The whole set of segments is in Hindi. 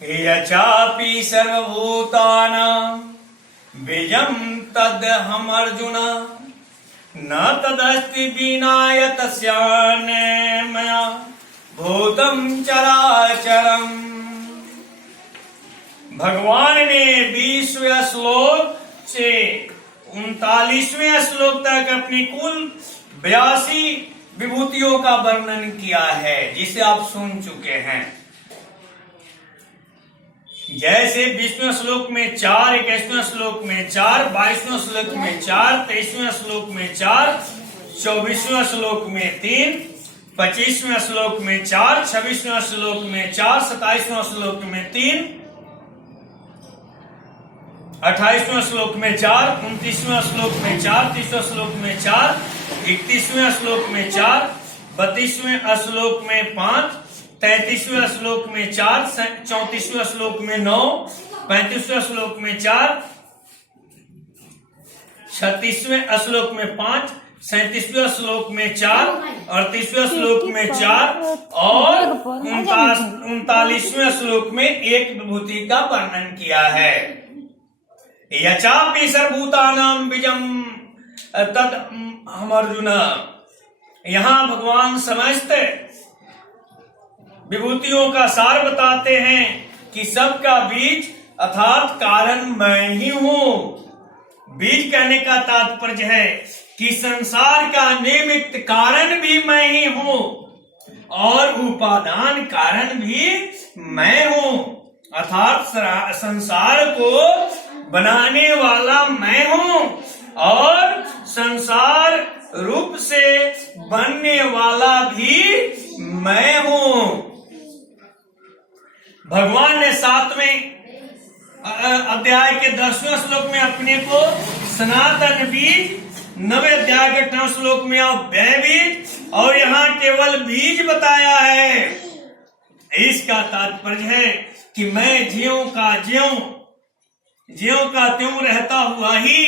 यचापि सर्वभूतानां बीजं तदहम् अर्जुन न तदस्ति विनाय तस्यान्यमया भूतं चराचरम्। भगवान ने 20वें श्लोक से 39वें श्लोक तक अपनी कुल 82 विभूतियों का वर्णन किया है, जिसे आप सुन चुके हैं। जैसे 20वें श्लोक में 4, 21वें श्लोक में 4, 22वें श्लोक में 4, 23वें श्लोक में 4, 24वें श्लोक में 3, 25वें श्लोक में 4, 26वें श्लोक में 4, 27वें श्लोक में 3, 28वें श्लोक में 4, 29वें श्लोक में 4, 30वें श्लोक में 4, 31वें श्लोक में 4, 32वें श्लोक में 5, 33वें श्लोक में 4, 34वें श्लोक में 9, 35वें श्लोक में 4, 36वें श्लोक में 5, 37वें श्लोक में 4, 38वें श्लोक में 4 और 39वें श्लोक में एक विभूति का वर्णन किया है। यचापि सर्वभूतानां बीजं तदहम् अर्जुन। यहाँ भगवान समस्त विभूतियों का सार बताते हैं कि सबका बीज अर्थात कारण मैं ही हूँ। बीज कहने का तात्पर्य है कि संसार का निमित्त कारण भी मैं ही हूँ और उपादान कारण भी मैं हूँ, अर्थात संसार को बनाने वाला मैं हूँ और संसार रूप से बनने वाला भी मैं हूँ। भगवान ने 7वें अध्याय के 10वें श्लोक में अपने को सनातन बीज, 9वें अध्याय के 8वें श्लोक में अव्यय बीज और यहाँ केवल बीज बताया है। इसका तात्पर्य है कि मैं ज्यों का त्यों रहता हुआ ही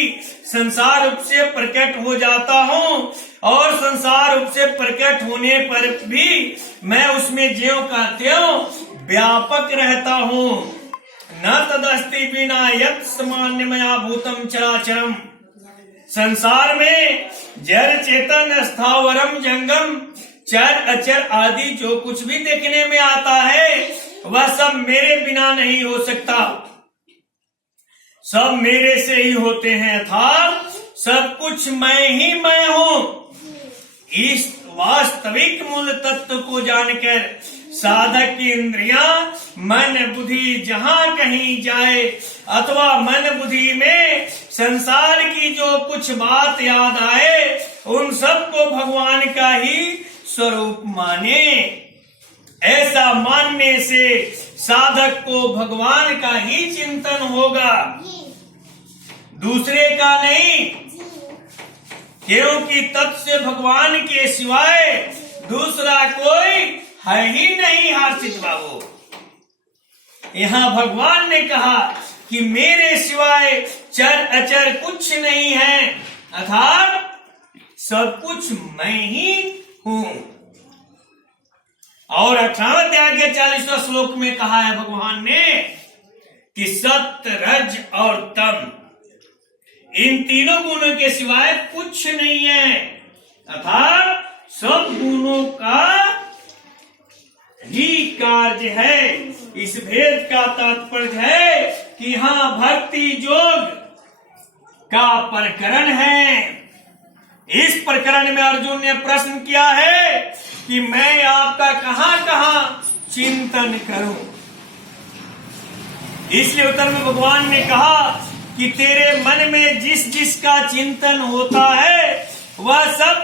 संसार रूप से प्रकट हो जाता हूँ और संसार रूप से प्रकट होने पर भी मैं उसमें ज्यों का त्यों व्यापक रहता हूँ। न तदस्ति विना यत् सामान्यमया भूतम चराचरम। संसार में जड़ चेतन स्थावरम जंगम चर अचर आदि जो कुछ भी देखने में आता है वह सब मेरे बिना नहीं हो सकता, सब मेरे से ही होते हैं, अर्थात सब कुछ मैं ही मैं हूँ। इस वास्तविक मूल तत्व को जानकर साधक की इंद्रियां मन बुद्धि जहां कहीं जाए अथवा मन बुद्धि में संसार की जो कुछ बात याद आए उन सब को भगवान का ही स्वरूप माने। ऐसा मानने से साधक को भगवान का ही चिंतन होगा, दूसरे का नहीं, क्योंकि तत् से भगवान के सिवाय दूसरा कोई है ही नहीं। हर्षित बाबू, यहाँ भगवान ने कहा कि मेरे सिवाय चर अचर कुछ नहीं है, अर्थात सब कुछ मैं ही हूँ। और 18वें अध्याय के 40वें श्लोक में कहा है भगवान ने कि सत्य रज और तम इन तीनों गुणों के सिवाय कुछ नहीं है, अर्थात सब गुणों का ही कार्य है। इस भेद का तात्पर्य है कि यहाँ भक्ति योग का प्रकरण है। इस प्रकरण में अर्जुन ने प्रश्न किया है कि मैं आपका कहाँ कहाँ चिंतन करूं। इसलिए उत्तर में भगवान ने कहा कि तेरे मन में जिस जिस का चिंतन होता है वह सब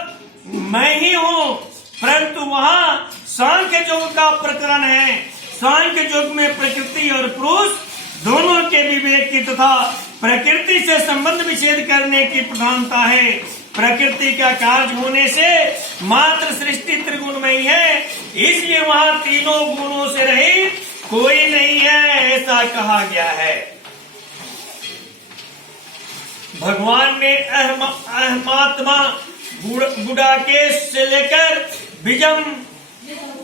मैं ही हूँ, परंतु वहाँ सांख्य योग का प्रकरण है। सांख्य योग में प्रकृति और पुरुष दोनों के विवेक की तथा प्रकृति से संबंध विच्छेद करने की प्रधानता है। प्रकृति का कार्य होने से मात्र सृष्टि त्रिगुणमयी है, इसलिए वहाँ तीनों गुणों से रहित कोई नहीं है, ऐसा कहा गया है। भगवान ने अहमात्मा गुडाकेश से लेकर बीजम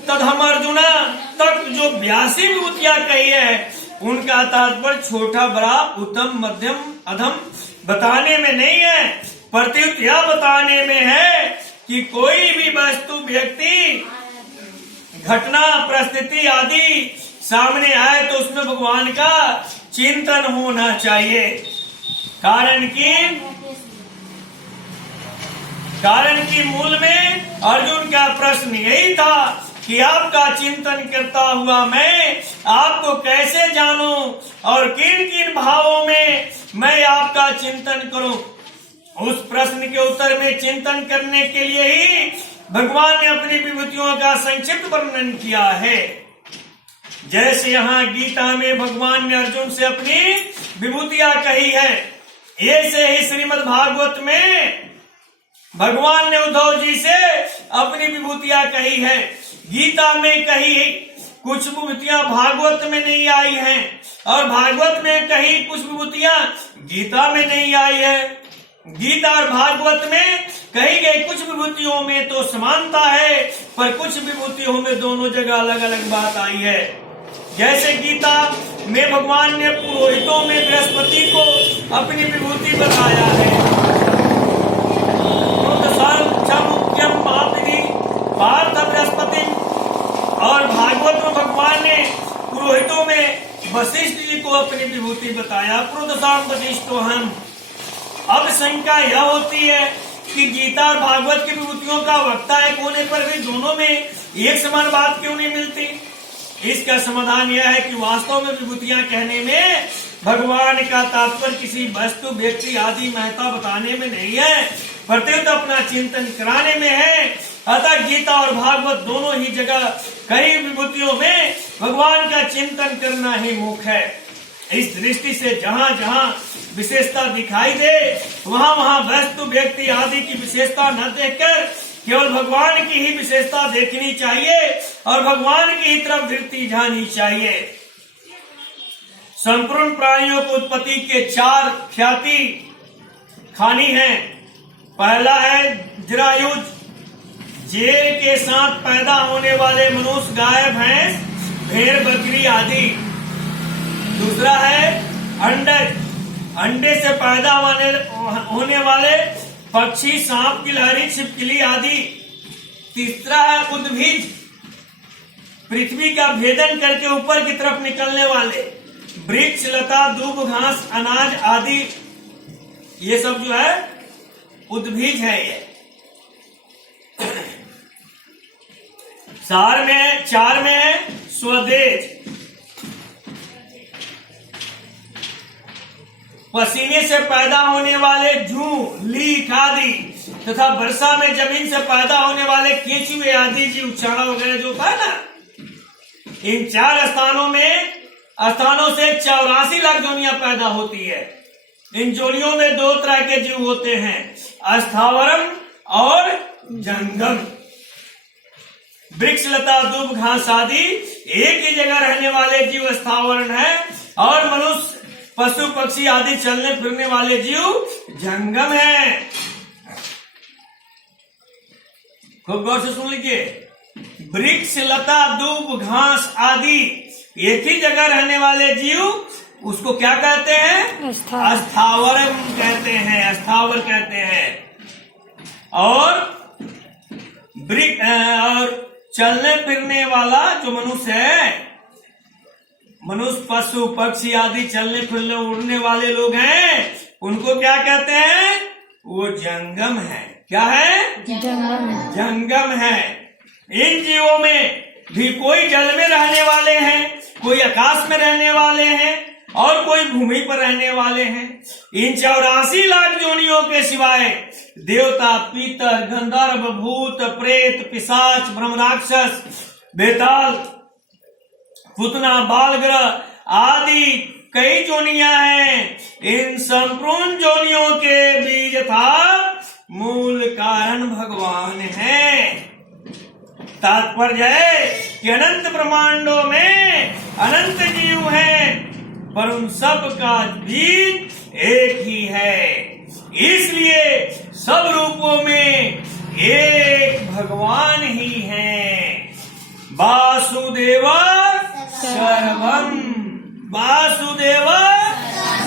तदहम् अर्जुन तक जो 82 विभूतियां कही है उनका तात्पर्य छोटा बड़ा उत्तम मध्यम अधम बताने में नहीं है, प्रत्युत यह बताने में है कि कोई भी वस्तु व्यक्ति घटना परिस्थिति आदि सामने आए तो उसमें भगवान का चिंतन होना चाहिए। कारण की मूल में अर्जुन का प्रश्न यही था कि आपका चिंतन करता हुआ मैं आपको कैसे जानूं और किन किन भावों में मैं आपका चिंतन करूं। उस प्रश्न के उत्तर में चिंतन करने के लिए ही भगवान ने अपनी विभूतियों का संक्षिप्त वर्णन किया है। जैसे यहाँ गीता में भगवान ने अर्जुन से अपनी विभूतियां कही है, ऐसे ही श्रीमद् भागवत में भगवान ने उद्धव जी से अपनी विभूतियां कही है। गीता में कही कुछ विभूतियां भागवत में नहीं आई हैं और भागवत में कही कुछ विभूतियां गीता में नहीं आई है। गीता और भागवत में कही गई कुछ विभूतियों में तो समानता है, पर कुछ विभूतियों में दोनों जगह अलग अलग बात आई है। जैसे गीता में भगवान ने पुरोहितों में बृहस्पति को अपनी विभूति बताया है, पार्थ बृहस्पति, और भागवत में भगवान ने पुरोहितों में वशिष्ठ जी को अपनी विभूति बताया, पुरोहिताम वशिष्ठो हम। अब शंका यह होती है कि गीता और भागवत की विभूतियों का वक्ता एक होने पर भी दोनों में एक समान बात क्यों नहीं मिलती। इसका समाधान यह है कि वास्तव में विभूतियां कहने में भगवान का तात्पर्य किसी वस्तु व्यक्ति आदि महत्ता बताने में नहीं है, प्रत्युत अपना चिंतन कराने में है। अतः गीता और भागवत दोनों ही जगह कई विभूतियों में भगवान का चिंतन करना ही मुख्य है। इस दृष्टि से जहाँ जहाँ विशेषता दिखाई दे वहाँ वहाँ वस्तु व्यक्ति आदि की विशेषता न देखकर केवल भगवान की ही विशेषता देखनी चाहिए और भगवान की ही तरफ दृष्टि जानी चाहिए। संपूर्ण प्राणियों को उत्पत्ति के 4 ख्याति खानी है। पहला है जरायुज, जे के साथ पैदा होने वाले मनुष्य, गाय भैंस भेड़ बकरी आदि। दूसरा है अंडज, अंडे से पैदा होने वाले पक्षी, सांप, गिलहरी, छिपकली आदि। तीसरा है उद्भिज, पृथ्वी का भेदन करके ऊपर की तरफ निकलने वाले वृक्ष, लता, दूब, घास, अनाज आदि। ये सब जो है उद्भिज है। ये 4 में है स्वदेज, पसीने से पैदा होने वाले जू, लीख आदि, तथा वर्षा में जमीन से पैदा होने वाले केंचुए आदि जीव, चारा वगैरह जो है ना। इन 4 स्थानों से 84 लाख जोनियां पैदा होती है। इन जोनियों में 2 तरह के जीव होते हैं, अस्थावरम और जंगम। वृक्ष, लता, दूब, घास आदि एक ही जगह रहने वाले जीव अस्थावरण है और मनुष्य, पशु, पक्षी आदि चलने फिरने वाले जीव जंगम है। खूब गौर से सुन लीजिए, वृक्ष, लता, दूब, घास आदि एक ही जगह रहने वाले जीव उसको क्या कहते हैं? अस्थावर कहते हैं, अस्थावर कहते हैं। और चलने फिरने वाला जो मनुष्य है, मनुष्य, पशु, पक्षी आदि चलने फिरने उड़ने वाले लोग हैं, उनको क्या कहते हैं? वो जंगम है। क्या है? जंगम है। इन जीवों में भी कोई जल में रहने वाले हैं, कोई आकाश में रहने वाले हैं और कोई भूमि पर रहने वाले हैं। इन 84 लाख जोनियों के सिवाय देवता, पीतर, गंधर्व, भूत, प्रेत, पिशाच, ब्रह्मराक्षस, बेताल, पुतना, बालग्रह आदि कई जोनियां हैं। इन संपूर्ण जोनियों के बीज था मूल कारण भगवान है। तात्पर्य है कि अनंत ब्रह्मांडों में अनंत जीव हैं, पर उन सब का बीज एक ही है। इसलिए सब रूपों में एक भगवान ही है। वासुदेव सर्वम। वासुदेव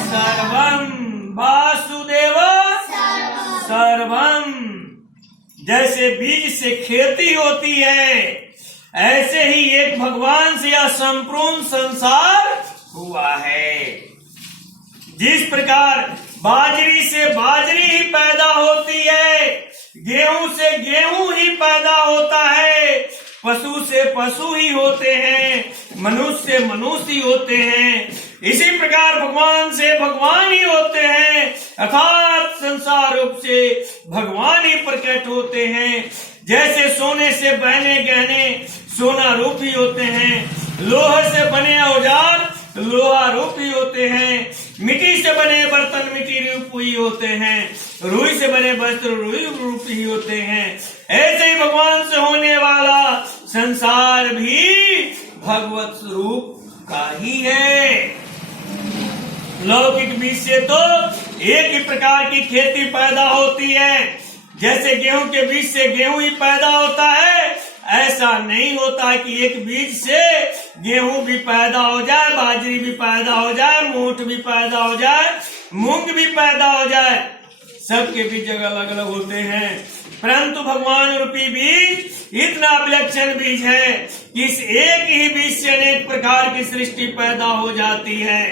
सर्वम, वासुदेव सर्वम। जैसे बीज से खेती होती है, ऐसे ही एक भगवान से यह संपूर्ण संसार हुआ है। जिस प्रकार बाजरी से बाजरी ही पैदा होती है, गेहूं से गेहूं ही पैदा होता है, पशु से पशु ही होते हैं, मनुष्य से मनुष्य ही होते हैं, इसी प्रकार भगवान से भगवान ही होते हैं, अर्थात संसार रूप से भगवान ही प्रकट होते हैं। जैसे सोने से बने गहने सोना रूप ही होते हैं, लोहे से बने औजार लोहा रूप ही होते हैं, मिट्टी से बने बर्तन मिट्टी रूप ही होते हैं, रुई से बने वस्त्र रुई रूप ही होते हैं। ऐसे ही भगवान से होने वाला संसार भी भगवत स्वरूप का ही है। लौकिक बीज से तो एक ही प्रकार की खेती पैदा होती है। जैसे गेहूं के बीज से गेहूं ही पैदा होता है, ऐसा नहीं होता कि एक बीज से गेहूं भी पैदा हो जाए, बाजरी भी पैदा हो जाए, मोठ भी पैदा हो जाए, मूंग भी पैदा हो जाए। सबके बीज अलग अलग होते हैं, परंतु भगवान रूपी बीज इतना विलक्षण बीज है कि इस एक ही बीज से अनेक प्रकार की सृष्टि पैदा हो जाती है,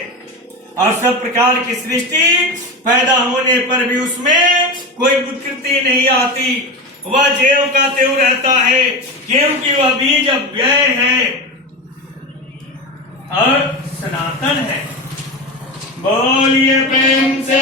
और सब प्रकार की सृष्टि पैदा होने पर भी उसमें कोई विकृति नहीं आती, वह ज्यों का त्यों रहता है, क्योंकि वह बीज अव्यय है और सनातन है। बोलिए प्रेम से